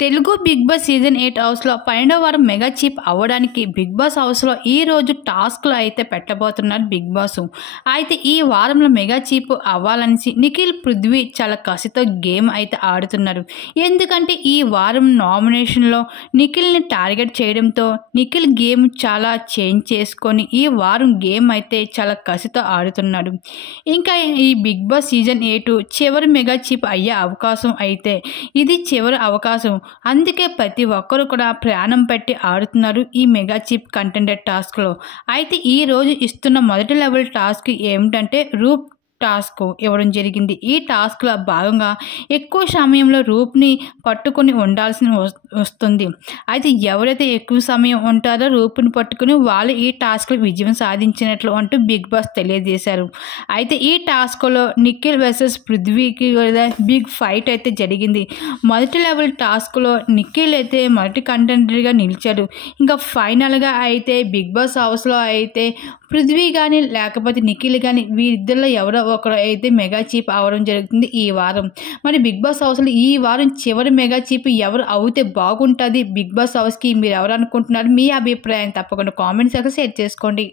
Telugu big boss season 8 హౌస్‌లో 12వ వారం mega chief అవ్వడానికి బిగ్ బాస్ హౌస్‌లో ఈరోజు టాస్క్‌లు అయితే పెట్టబోతున్నారు బిగ్ బాసు. అయితే ఈ వారంలో మెగా చీఫ్ అవ్వాలనేసి నిఖిల్, పృథ్వీ చాలా కసితో గేమ్ అయితే ఆడుతున్నారు. ఎందుకంటే ఈ వారం నామినేషన్‌లో నిఖిల్‌ని టార్గెట్ చేయడంతో నిఖిల్ గేమ్ చాలా చేంజ్ చేసుకొని ఈ వారం గేమ్ అయితే చాలా కసితో ఆడుతున్నాడు. ఇంకా ఈ బిగ్ బాస్ సీజన్ 8 చివరి మెగా చీఫ్ అయ్యే అవకాశం అయితే ఇది చివరి అవకాశం. అందుకే ప్రతి ఒక్కరు కూడా ప్రాణం పెట్టి ఆడుతున్నారు ఈ మెగా చీఫ్ కంటెండర్ టాస్క్లో. అయితే ఈ రోజు ఇస్తున్న మొదటి లెవెల్ టాస్క్ ఏమిటంటే రూప్ టాస్క్ ఇవ్వడం జరిగింది. ఈ టాస్క్లో భాగంగా ఎక్కువ సమయంలో రూప్ని పట్టుకొని ఉండాల్సి వస్తుంది. అయితే ఎవరైతే ఎక్కువ సమయం ఉంటారో రూప్ని పట్టుకుని వాళ్ళు ఈ టాస్క్లో విజయం సాధించినట్లు అంటూ బిగ్ బాస్ తెలియజేశారు. అయితే ఈ టాస్క్లో నిఖిల్ వర్సెస్ పృథ్వీకి బిగ్ ఫైట్ అయితే జరిగింది. మొదటి లెవెల్ టాస్క్లో నిఖిల్ అయితే మొదటి కంటెండర్గా నిలిచాడు. ఇంకా ఫైనల్గా అయితే బిగ్ బాస్ హౌస్లో అయితే పృథ్వీ కానీ లేకపోతే నిఖిల్ కానీ వీరిద్దరిలో ఎవరో ఒకరు అయితే మెగా చీఫ్ అవ్వడం జరుగుతుంది ఈ వారం. మరి బిగ్ బాస్ హౌస్లో ఈ వారం చివరి మెగా చీఫ్ ఎవరు అవుతే బాగుంటుంది బిగ్ బాస్ హౌస్కి మీరు ఎవరు అనుకుంటున్నారు? మీ అభిప్రాయం తప్పకుండా కామెంట్ సెక్షన్లో షేర్ చేసుకోండి.